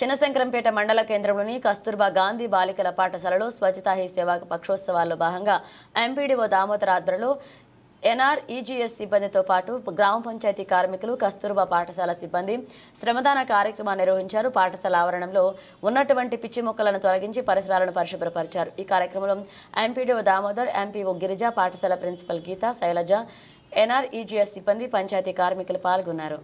చిన్నశంకరంపేట మండల కేంద్రంలోని కస్తూర్బా గాంధీ బాలికల పాఠశాలలో స్వచ్ఛతా హీ సేవా పక్షోత్సవాల్లో భాగంగా ఎంపీడీఓ దామోదర్ ఆధ్వర్యంలో ఎన్ఆర్ఈజీఎస్ సిబ్బందితో పాటు గ్రామ పంచాయతీ కార్మికులు కస్తూర్బా పాఠశాల సిబ్బంది శ్రమదాన కార్యక్రమాన్ని నిర్వహించారు. పాఠశాల ఆవరణంలో ఉన్నటువంటి పిచ్చి మొక్కలను తొలగించి పరిసరాలను పరిశుభ్రపరిచారు. ఈ కార్యక్రమంలో ఎంపీడీఓ దామోదర్, ఎంపీఓ గిరిజ, పాఠశాల ప్రిన్సిపల్ గీత, శైలజ, ఎన్ఆర్ఈజీఎస్ సిబ్బంది, పంచాయతీ కార్మికులు పాల్గొన్నారు.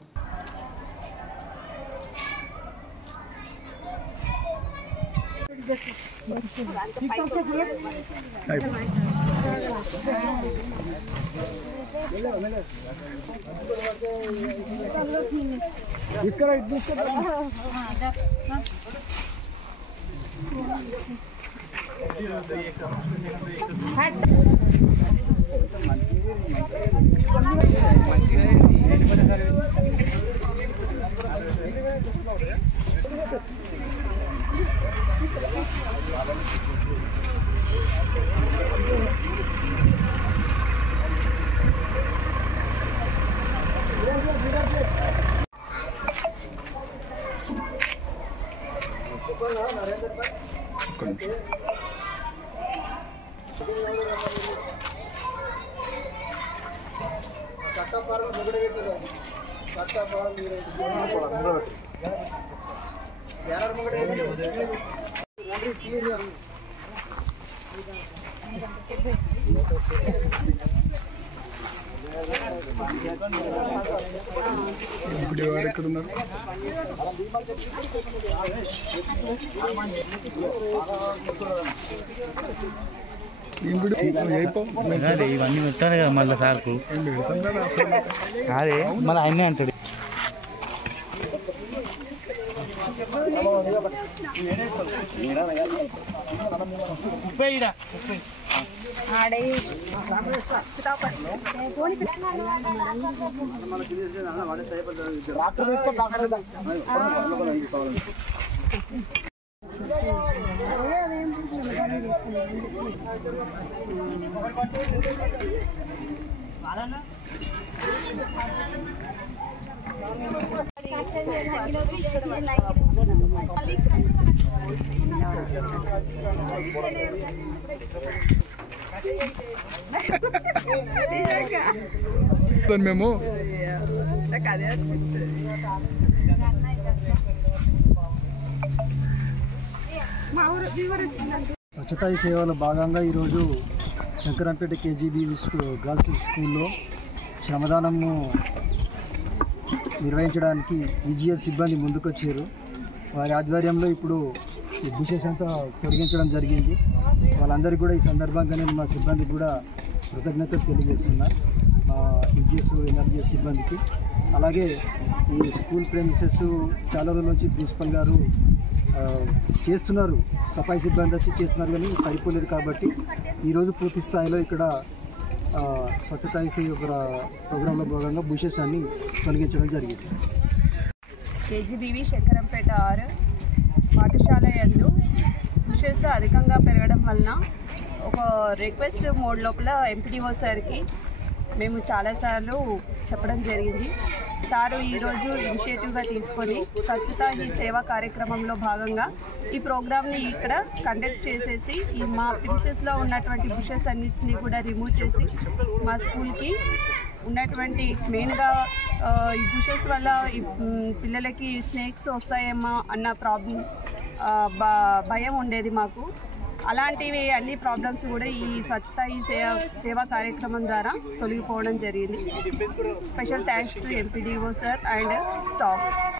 ఇవన్నీ పెట్టారు కదా మళ్ళీ సార్కు అదే మళ్ళీ ఆయనే అంటాడు. మేము స్వచ్ఛతా హీ సేవలో భాగంగా ఈరోజు శంకరంపేట కేజీబీ గర్ల్స్ స్కూల్లో శ్రమదానము నిర్వహించడానికి ఈజీఎస్ సిబ్బంది ముందుకొచ్చారు. వారి ఆధ్వర్యంలో ఇప్పుడు బుషెస్ అంతా తొలగించడం జరిగింది. వాళ్ళందరికీ కూడా ఈ సందర్భంగా నేను మా సిబ్బందికి కూడా కృతజ్ఞతలు తెలియజేస్తున్నా, మా ఈజీఎస్ ఎన్ఆర్జీఎస్ సిబ్బందికి. అలాగే ఈ స్కూల్ ప్రెమిసెస్ చాలా రోజుల నుంచి ప్రిన్సిపల్ గారు చేస్తున్నారు, సఫాయి సిబ్బంది వచ్చి చేస్తున్నారు, కానీ సరిపోలేదు. కాబట్టి ఈరోజు పూర్తి స్థాయిలో ఇక్కడ స్వచ్ఛతా హీ సేవ ప్రోగ్రాంలో భాగంగా బుషెస్ అన్ని తొలగించడం జరిగింది. కేజీబీవీ శంకరంపేట 6 పాఠశాల యందు బుషెస్ అధికంగా పెరగడం వలన ఒక రిక్వెస్ట్ మోడ్ లోపల ఎంపీడీఓ సార్కి మేము చాలాసార్లు చెప్పడం జరిగింది. సారు ఈరోజు ఇనిషియేటివ్గా తీసుకొని స్వచ్ఛతా హీ సేవా కార్యక్రమంలో భాగంగా ఈ ప్రోగ్రామ్ని ఇక్కడ కండక్ట్ చేసేసి మా ప్రిన్సెస్లో ఉన్నటువంటి బుషెస్ అన్నింటినీ కూడా రిమూవ్ చేసి మా స్కూల్కి ఉన్నటువంటి మెయిన్గా ఈ బుషెస్ వల్ల ఈ పిల్లలకి స్నేక్స్ వస్తాయేమో అన్న భయం ఉండేది మాకు. అలాంటివి అన్ని ప్రాబ్లమ్స్ కూడా ఈ స్వచ్ఛతా హీ సేవా కార్యక్రమం ద్వారా తొలగిపోవడం జరిగింది. Special thanks to MPDO sir and staff.